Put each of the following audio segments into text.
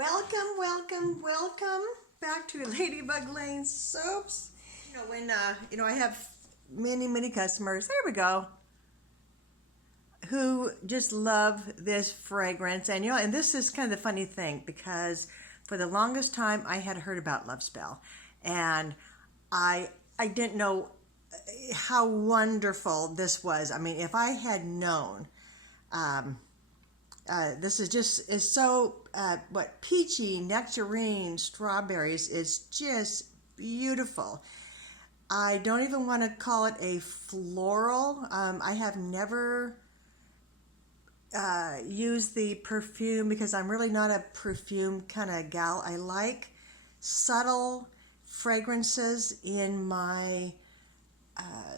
Welcome back to Ladybug Lane Soaps. When I have many customers, there we go, who just love this fragrance. And this is kind of the funny thing, because for the longest time I had heard about Love Spell, and I didn't know how wonderful this was. I mean, if I had known, this is so peachy, nectarine, strawberries is just beautiful. I don't even want to call it a floral. I have never used the perfume because I'm really not a perfume kind of gal. I like subtle fragrances in my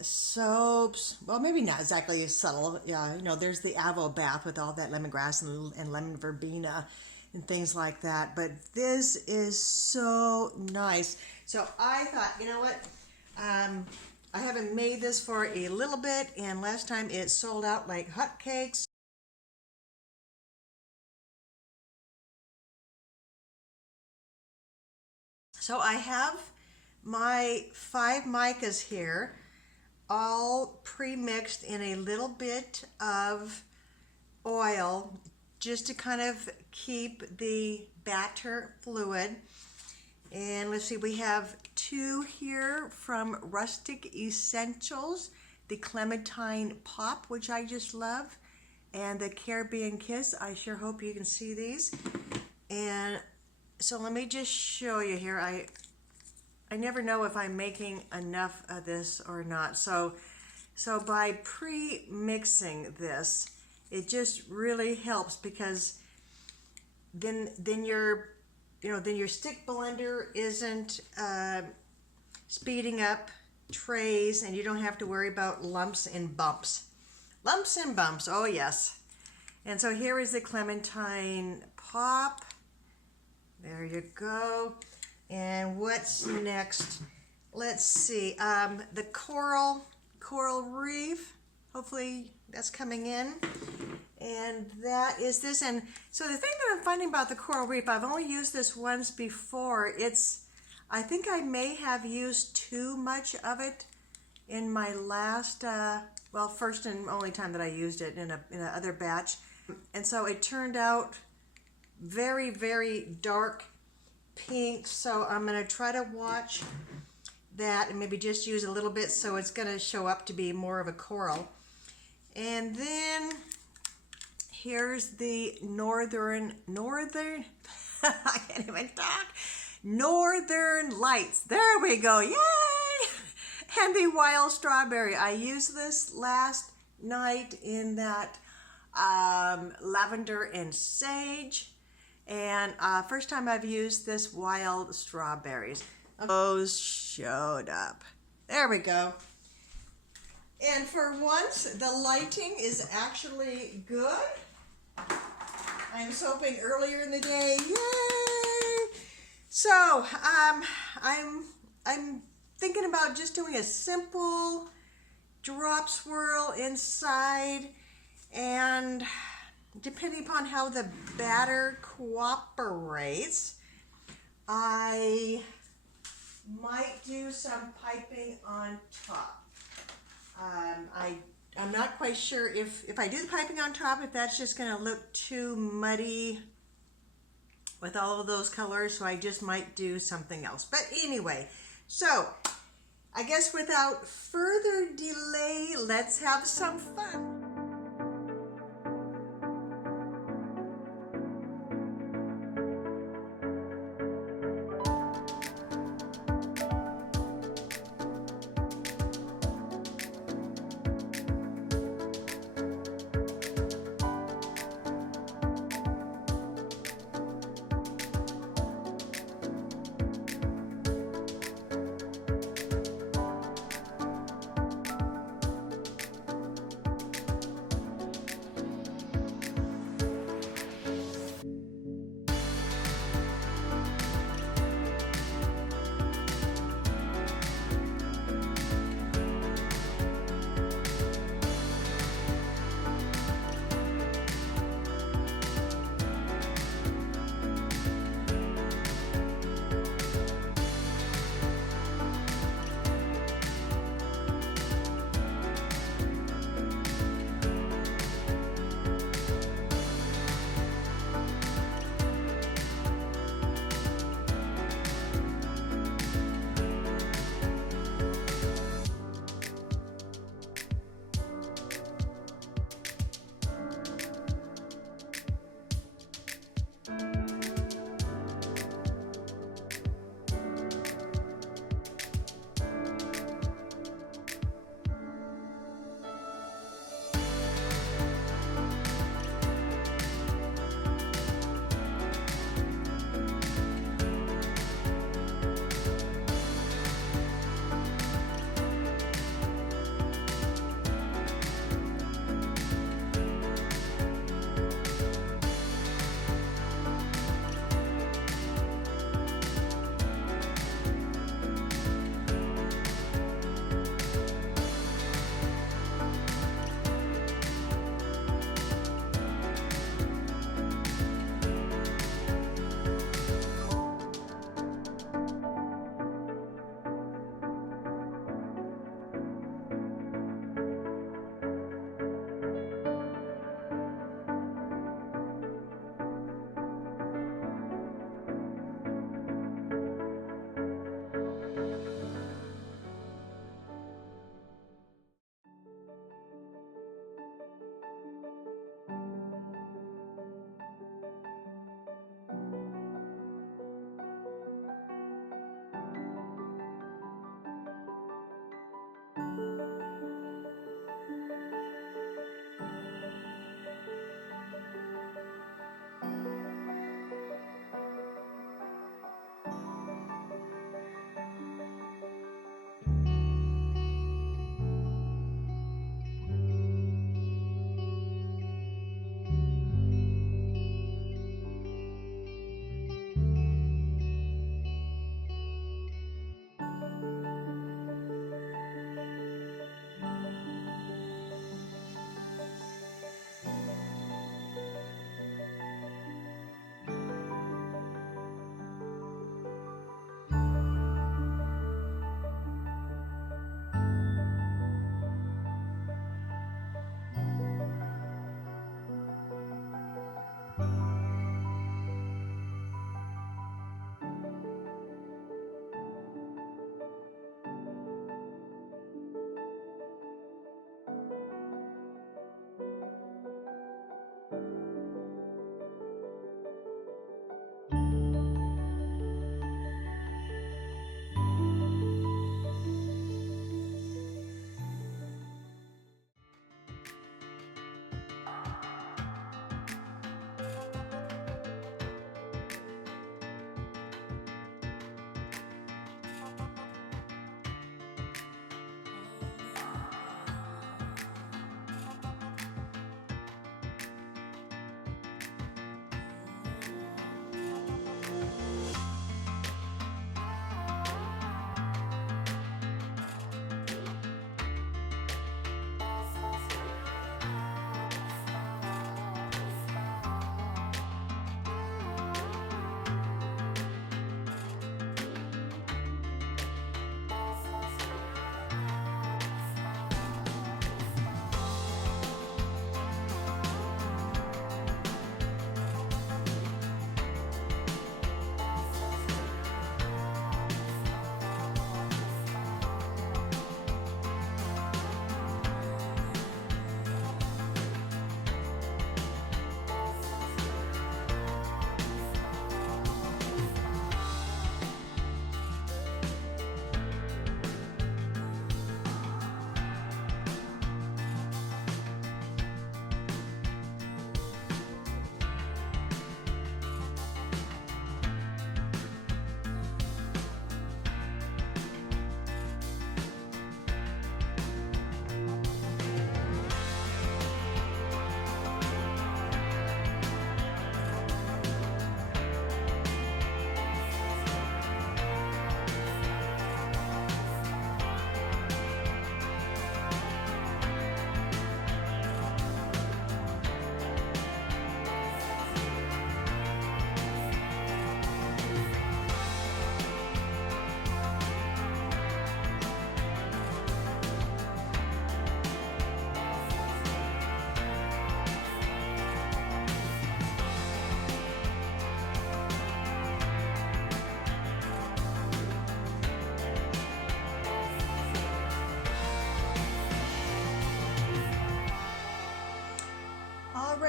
soaps. Well, maybe not exactly subtle. Yeah, there's the Avo bath with all that lemongrass and lemon verbena and things like that. But this is so nice. So I thought, you know what? I haven't made this for a little bit, and last time it sold out like hotcakes. So I have my 5 micas here, all pre-mixed in a little bit of oil just to kind of keep the batter fluid. And let's see, we have 2 here from Rustic Essentials, the Clementine Pop, which I just love, and the Caribbean Kiss. I sure hope you can see these. And so let me just show you here. I never know if I'm making enough of this or not. So by pre-mixing this, it just really helps, because then your stick blender isn't speeding up trays, and you don't have to worry about lumps and bumps. Lumps and bumps, oh yes. And so here is the Clementine Pop. There you go. And what's next? Let's see. The Coral Reef. Hopefully that's coming in. And that is this. And so the thing that I'm finding about the Coral Reef, I've only used this once before. I think I may have used too much of it in my last, first and only time that I used it in a other batch. And so it turned out very dark pink. So I'm going to try to watch that and maybe just use a little bit, so it's going to show up to be more of a coral. And then here's the Northern I can't even talk. Northern Lights. There we go. Yay! And the Wild Strawberry. I used this last night in that lavender and sage. And first time I've used this Wild Strawberries. Those showed up. There we go. And for once, the lighting is actually good. I was hoping earlier in the day. Yay! So I'm thinking about just doing a simple drop swirl inside, and depending upon how the batter cooperates, I might do some piping on top. I'm not quite sure if I do the piping on top, if that's just going to look too muddy with all of those colors, so I just might do something else. But anyway, so I guess without further delay, let's have some fun.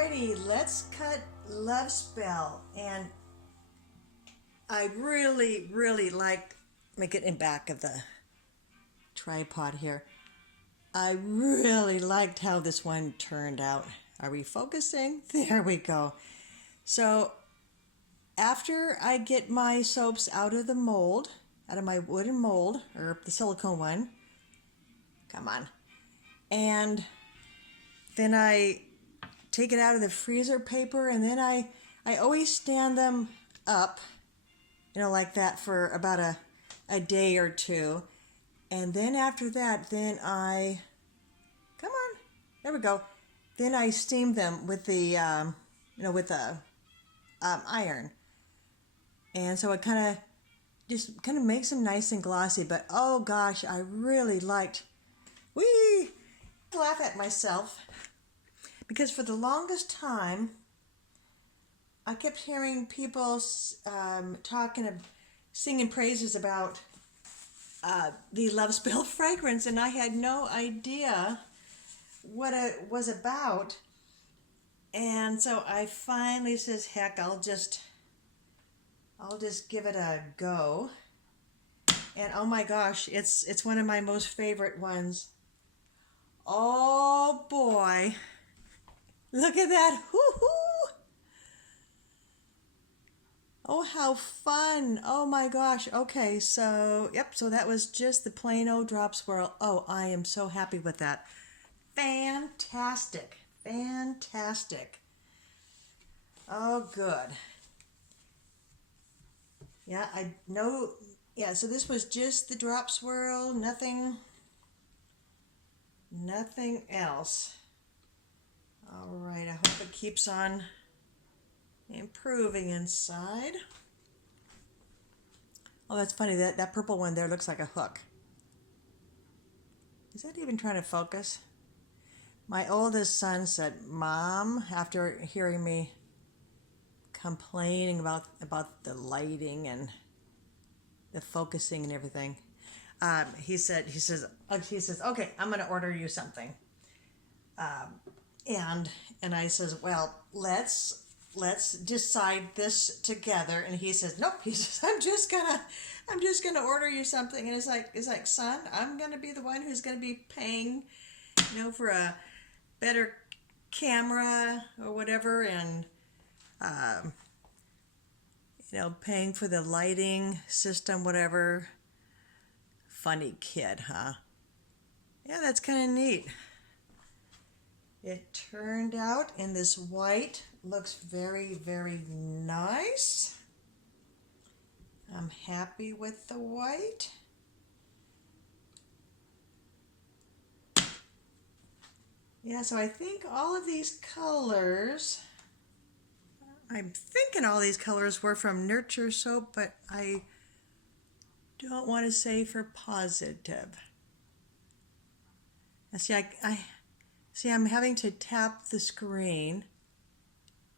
Alrighty, let's cut Love Spell. And I really liked, make it in back of the tripod here. I really liked how this one turned out. Are we focusing? There we go. So after I get my soaps out of the mold, out of my wooden mold, or the silicone one, come on, and then I take it out of the freezer paper, and then I always stand them up, you know, like that for about a day or two. And then after that, then I, come on, there we go. Then I steam them with the, you know, with the iron. And so it kind of makes them nice and glossy. But oh gosh, I really liked, I laugh at myself. Because for the longest time, I kept hearing people talking, singing praises about the Love Spell fragrance, and I had no idea what it was about. And so I finally says, heck, I'll just give it a go. And oh my gosh, it's one of my most favorite ones. Oh boy. Look at that. Woo-hoo. Oh, how fun. Oh my gosh. Okay, so, yep, so that was just the plain old drop swirl. Oh, I am so happy with that. Fantastic. Fantastic. Oh, good. Yeah, I know. Yeah, so this was just the drop swirl, nothing else. All right, I hope it keeps on improving inside. Oh, that's funny. That purple one there looks like a hook. Is that even trying to focus? My oldest son said, Mom, after hearing me complaining about the lighting and the focusing and everything, he says, okay, I'm going to order you something. And I says, well, let's decide this together. And he says, nope. He says, I'm just gonna order you something. And it's like, son, I'm gonna be the one who's gonna be paying, you know, for a better camera or whatever, and you know, paying for the lighting system, whatever. Funny kid, huh? Yeah, that's kind of neat. It turned out in this white. Looks very nice. I'm happy with the white. Yeah, so I think all of these colors, I'm thinking all these colors were from Nurture Soap, but I don't want to say for positive. And see, I'm having to tap the screen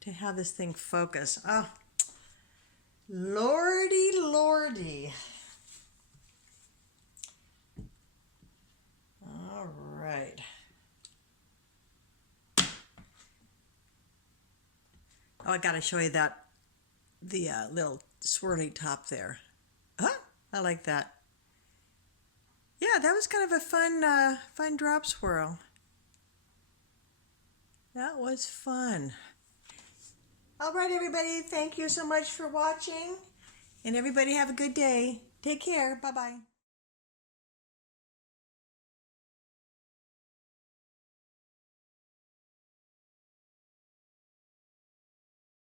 to have this thing focus. Oh, lordy. All right. Oh, I gotta show you the little swirly top there. Huh? I like that. Yeah, that was kind of a fun drop swirl. That was fun. All right, everybody. Thank you so much for watching. And everybody have a good day. Take care. Bye-bye.